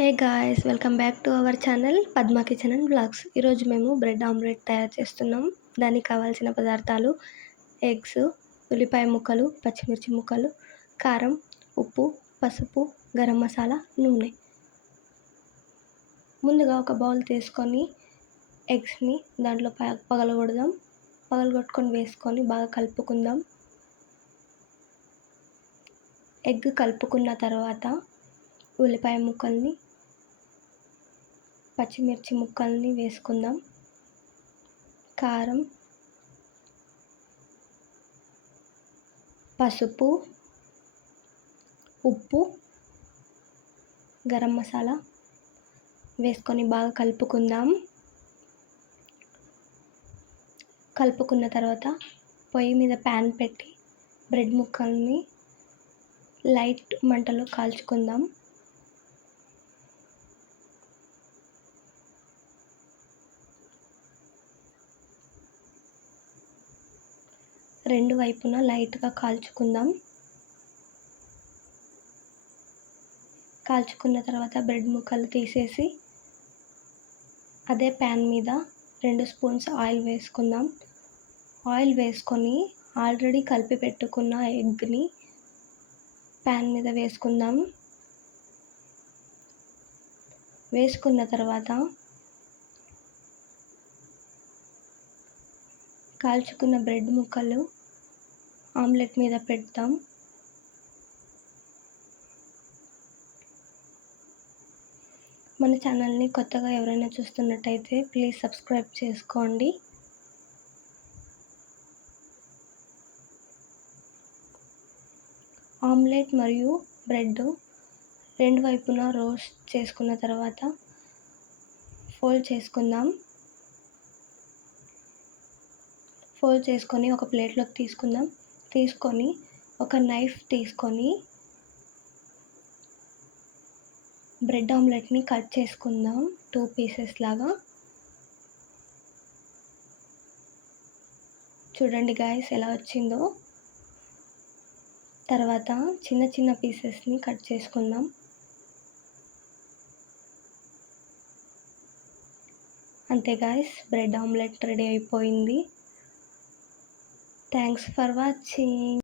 Hey guys! Welcome back to our channel Padma kitchen and vlogs. ఈరోజు మేము bread omelette తయారు చేస్తున్నాం. దానికి కావాల్సిన పదార్థాలు ఎగ్స్, ఉల్లిపాయ ముక్కలు, పచ్చిమిర్చి ముక్కలు, కారం, ఉప్పు, పసుపు, గరం మసాలా, నూనె. ముందుగా ఒక బౌల్ తీసుకొని ఎగ్స్‌ని దాంట్లో పగలగొడదాం. పగలగొట్టుకొని వేసుకొని బాగా కలుపుకుందాం. ఎగ్ కలుపుకున్న తర్వాత ఉల్లిపాయ ముక్కల్ని, పచ్చిమిర్చి ముక్కల్ని వేసుకుందాం. కారం, పసుపు, ఉప్పు, గరం మసాలా వేసుకొని బాగా కలుపుకుందాం. కలుపుకున్న తర్వాత పొయ్యి మీద ప్యాన్ పెట్టి బ్రెడ్ ముక్కల్ని లైట్ మంటలో కాల్చుకుందాం. రెండు వైపున లైట్గా కాల్చుకుందాం. కాల్చుకున్న తర్వాత బ్రెడ్ ముక్కలు తీసేసి అదే ప్యాన్ మీద 2 స్పూన్స్ ఆయిల్ వేసుకుందాం. ఆయిల్ వేసుకొని ఆల్రెడీ కలిపి పెట్టుకున్న ఎగ్ని ప్యాన్ మీద వేసుకుందాం. వేసుకున్న తర్వాత కాల్చుకున్న బ్రెడ్ ముక్కలు ఆమ్లెట్ మీద పెడతాం. మన ఛానల్ని కొత్తగా ఎవరైనా చూస్తున్నట్టయితే ప్లీజ్ సబ్స్క్రైబ్ చేసుకోండి. ఆమ్లెట్ మరియు బ్రెడ్ రెండు వైపులా రోస్ట్ చేసుకున్న తర్వాత ఫోల్డ్ చేసుకుందాం. ఫోల్డ్ చేసుకొని ఒక ప్లేట్లోకి తీసుకుందాం. తీసుకొని ఒక నైఫ్ తీసుకొని బ్రెడ్ ఆమ్లెట్ని కట్ చేసుకుందాం 2 పీసెస్ లాగా. చూడండి గాయ్స్ ఎలా వచ్చిందో. తర్వాత చిన్న చిన్న పీసెస్ని కట్ చేసుకుందాం. అంతే గాయ్స్, బ్రెడ్ ఆమ్లెట్ రెడీ అయిపోయింది. Thanks for watching.